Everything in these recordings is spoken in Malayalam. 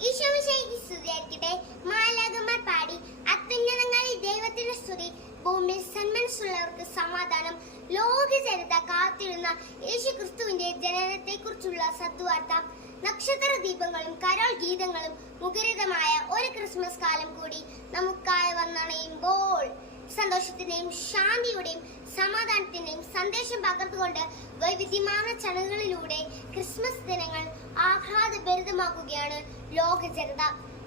ഈശോമിശേഖി സ്തുതിയായിരിക്കട്ടെ മാലാകന്മാർ പാടി അത്യുന്നതങ്ങളിൽ ദൈവത്തിന്റെ സ്തുതി ഭൂമിയിൽ സന്മനസ്സുള്ളവർക്ക് സമാധാനം ലോക ജനത കാത്തിരുന്ന യേശു ക്രിസ്തുവിന്റെ ജനനത്തെ കുറിച്ചുള്ള സദ്വാർത്ത നക്ഷത്ര ദീപങ്ങളും കരോൾ ഗീതങ്ങളും മുഖരിതമായ ഒരു ക്രിസ്മസ് കാലം കൂടി നമുക്കായി വന്നണയുമ്പോൾ സന്തോഷത്തിന്റെയും ശാന്തിയുടെയും സമാധാനത്തിന്റെയും സന്ദേശം പകർന്നുകൊണ്ട് വൈവിധ്യമാർന്ന ചടങ്ങുകളിലൂടെ ക്രിസ്മസ് ദിനങ്ങൾ ആഹ്ലാദഭരിതമാക്കുകയാണ് ലോക ജനത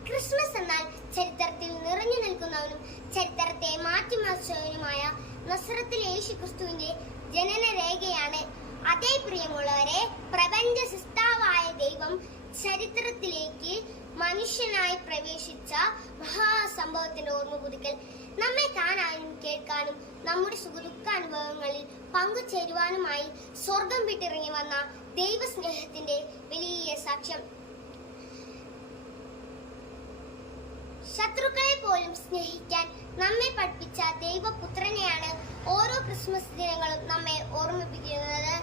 ക്രിസ്മസ് എന്നാൽ ചരിത്രത്തിൽ നിറഞ്ഞു നിൽക്കുന്നവനും ചരിത്രത്തെ മാറ്റിമറിച്ചവനുമായ നസ്രത്തിലെ യേശു ക്രിസ്തുവിന്റെ ജനന രേഖയാണ് അതേ പ്രിയമുള്ളവരെ പ്രപഞ്ച സിസ്താവായ ദൈവം ചരിത്രത്തിലേക്ക് മനുഷ്യനായി പ്രവേശിച്ച മഹാസംഭവത്തിന്റെ ഓർമ്മ പുതുക്കൽ നമ്മെ കാണാനും കേൾക്കാനും നമ്മുടെ സുഖദുഃഖാനുഭവങ്ങളിൽ പങ്കുചേരുവാനുമായി സ്വർഗം വിട്ടിറങ്ങി വന്ന ദൈവസ്നേഹത്തിന്റെ വലിയ സാക്ഷ്യം. ശത്രുക്കളെ പോലും സ്നേഹിക്കാൻ നമ്മെ പഠിപ്പിച്ച ദൈവപുത്രനെയാണ് ഓരോ ക്രിസ്മസ് ദിനങ്ങളും നമ്മെ ഓർമ്മിപ്പിക്കുന്നത്.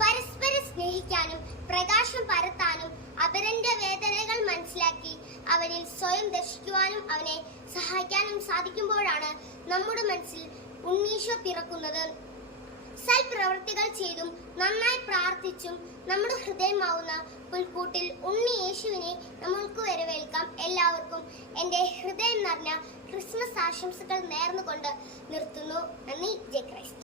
പരസ്പരം സ്നേഹിക്കാനും പ്രകാശം പരത്താനും അപരന്റെ വേദനകൾ മനസ്സിലാക്കി അവരിൽ സ്വയം ദർശിക്കുവാനും അവനെ സഹായിക്കാനും സാധിക്കുമ്പോഴാണ് നമ്മുടെ മനസ്സിൽ ഉണ്ണീശോ പിറക്കുന്നത്. സൽപ്രവർത്തികൾ ചെയ്തും നന്നായി പ്രാർത്ഥിച്ചും നമ്മുടെ ഹൃദയമാവുന്ന പുൽക്കൂട്ടിൽ ഉണ്ണി യേശുവിനെ നമ്മൾക്ക് വരവേൽക്കാം. എല്ലാവർക്കും എന്റെ ഹൃദയം നിറഞ്ഞ ക്രിസ്മസ് ആശംസകൾ നേർന്നുകൊണ്ട് നിർത്തുന്നു. നന്ദി. ജയ് ക്രൈസ്റ്റ്